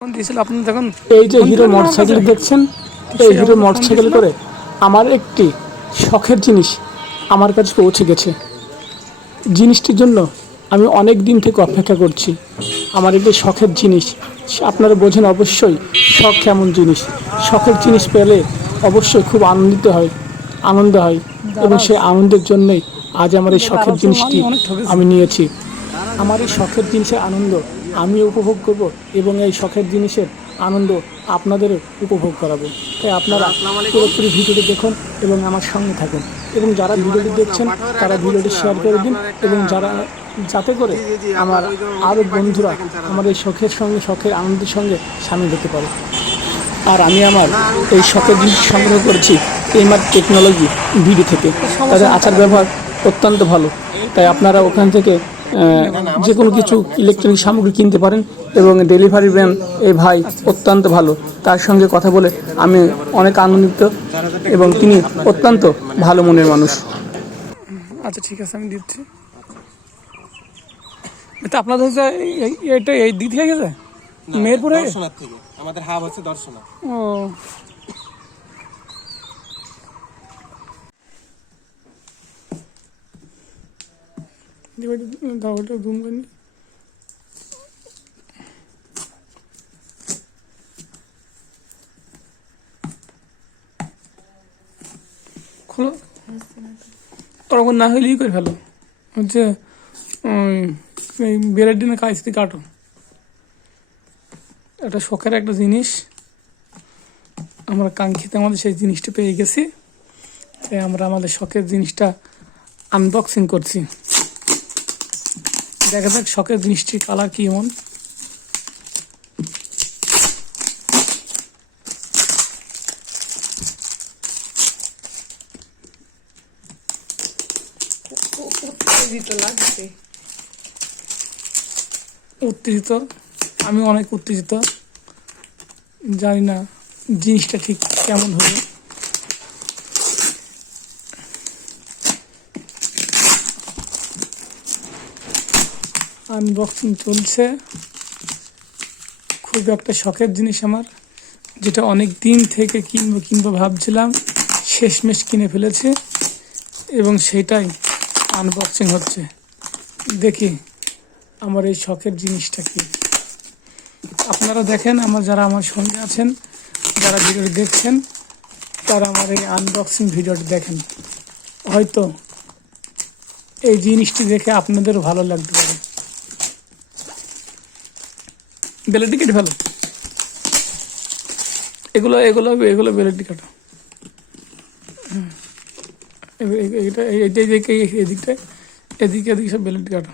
এই যে hero motorcycle দেখছেন, এই হিরো মোটরসাইকেল করে আমার একটি শখের জিনিস আমার কাছে পৌঁছে গেছে। জিনিসটির জন্য আমি অনেক দিন থেকে অপেক্ষা করছি। আমার একটি শখের জিনিস, আপনারা বোঝেন অবশ্যই শখ কেমন জিনিস। শখের জিনিস পেলে অবশ্যই খুব আনন্দ হয় এবং সেই আনন্দের জন্যই আজ আমার এই শখের জিনিসটি আমি নিয়েছি। আমার এই শখের জিনিসের আনন্দ আমি উপভোগ করব এবং এই শখের জিনিসের আনন্দ আপনাদের উপভোগ করাবো। তাই আপনারা পুরোপুরি ভিডিওটি দেখুন এবং আমার সঙ্গে থাকুন, এবং যারা ভিডিওটি দেখছেন তারা ভিডিওটি শেয়ার করে দিন, এবং যাতে করে আমার আরও বন্ধুরা আমার এই শখের আনন্দের সঙ্গে সামিল হতে পারে। আর আমি আমার এই শখের জিনিস সংগ্রহ করেছি এমআর টেকনোলজি ভিডি থেকে। তাদের আচার ব্যবহার অত্যন্ত ভালো, তাই আপনারা ওখান থেকে যে কোনো কিছু ইলেকট্রনিক সামগ্রী কিনতে পারেন। এবং ডেলিভারি ম্যান এই ভাই অত্যন্ত ভালো, তার সঙ্গে কথা বলে আমি অনেক আনন্দিত এবং তিনি অত্যন্ত ভালো মনের মানুষ। আচ্ছা ঠিক আছে, আমি দিচ্ছি। আপনাদের এটা এই দিক থেকে গেছে মেহেরপুরে থেকে আমাদের হাব হচ্ছে দর্শনা। ও দাওটা ঘুম করি। খোলো, ওরকম না হলেই করে ফেলো। হচ্ছে বেলের দিনে কাজটি কাটো। এটা শখের একটা জিনিস, আমরা কাঙ্ক্ষিত আমাদের সেই জিনিসটা পেয়ে গেছি, তাই আমরা আমাদের শখের জিনিসটা আনবক্সিং করছি। দেখা যাক শখের জিনিসটির কালার কি এমন। উত্তেজিত, আমি অনেক উত্তেজিত, জানি না জিনিসটা ঠিক কেমন হবে। আনবক্সিং চলছে। খুব একটা শখের জিনিস আমার, যেটা অনেক দিন থেকে কিনবো ভাবছিলাম, শেষমেশ কিনে ফেলেছে এবং সেটাই আনবক্সিং হচ্ছে। দেখি আমার এই শখের জিনিসটা কি। আপনারা দেখেন, যারা আমার সঙ্গে আছেন, যারা ভিডিওটি দেখছেন, তারা আমার এই আনবক্সিং ভিডিওটি দেখেন। হয়তো এই জিনিসটি দেখে আপনাদেরও ভালো লাগতে পারে। বেলেটি কেটে ফেলো, এগুলো এগুলো এগুলো বেলেটি কাটো। এদিকটায় এদিকে সব বেলেটি কাটো।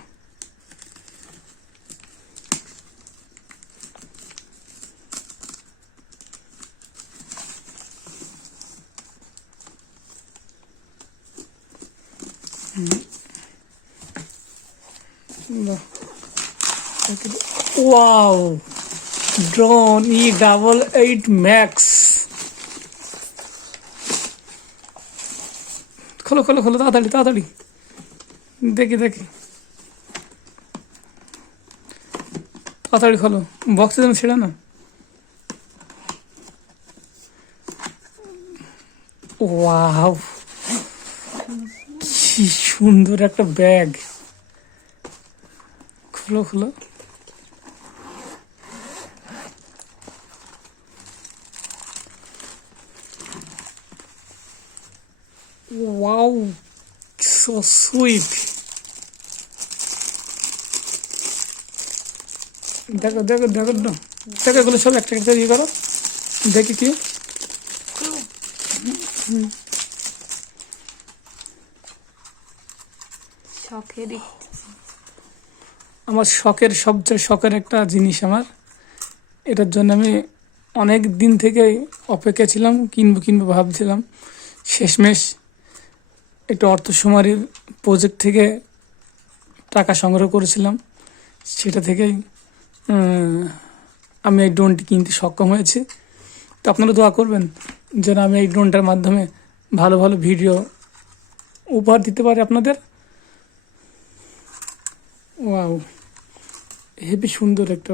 Wow, drone E88 max. খোলো খোলো খোলো, তাড়াতাড়ি তাড়াতাড়ি, দেখি তাড়াতাড়ি খোলো, বক্সে যেন ছেড়ে না। ওয়াও, কি সুন্দর একটা ব্যাগ। খোলো খোলো, ওয়াও, সো সুইট। দেখো দেখো দেখো দেখো, এগুলো সব একটা একটা ইয়ে করো, দেখি কি। আমার সবচেয়ে শখের একটা জিনিস আমার, এটার জন্য আমি অনেক দিন থেকে অপেক্ষা ছিলাম, কিনবো ভাবছিলাম। শেষমেশ একটা অর্থসমারির প্রজেক্ট থেকে টাকা সংগ্রহ করেছিলাম, সেটা থেকেই আমি এই ড্রোনটি কিনতে সক্ষম হয়েছি। তো আপনারা দোয়া করবেন যেন আমি এই ড্রোনটার মাধ্যমে ভালো ভালো ভিডিও উপহার দিতে পারি আপনাদের। ওয়াও, হেবি সুন্দর একটা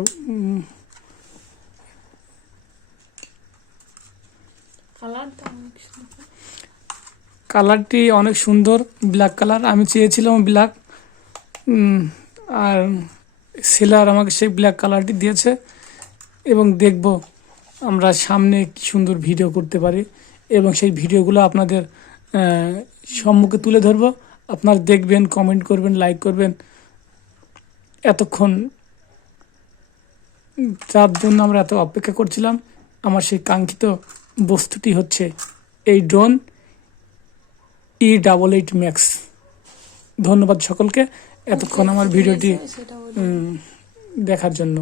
কালারটি অনেক সুন্দর, ব্ল্যাক কালার। আমি চেয়েছিলাম ব্ল্যাক, আর সেলার আমাকে সেই ব্ল্যাক কালারটি দিয়েছে। এবং দেখব আমরা সামনে কি সুন্দর ভিডিও করতে পারি, এবং সেই ভিডিওগুলো আপনাদের সম্মুখে তুলে ধরবো। আপনারা দেখবেন, কমেন্ট করবেন, লাইক করবেন। এতক্ষণ যার জন্য আমরা এত অপেক্ষা করছিলাম, আমার সেই কাঙ্ক্ষিত বস্তুটি হচ্ছে এই ড্রোন E88 ম্যাক্স। ধন্যবাদ সকলকে এতক্ষণ আমার ভিডিওটি দেখার জন্য।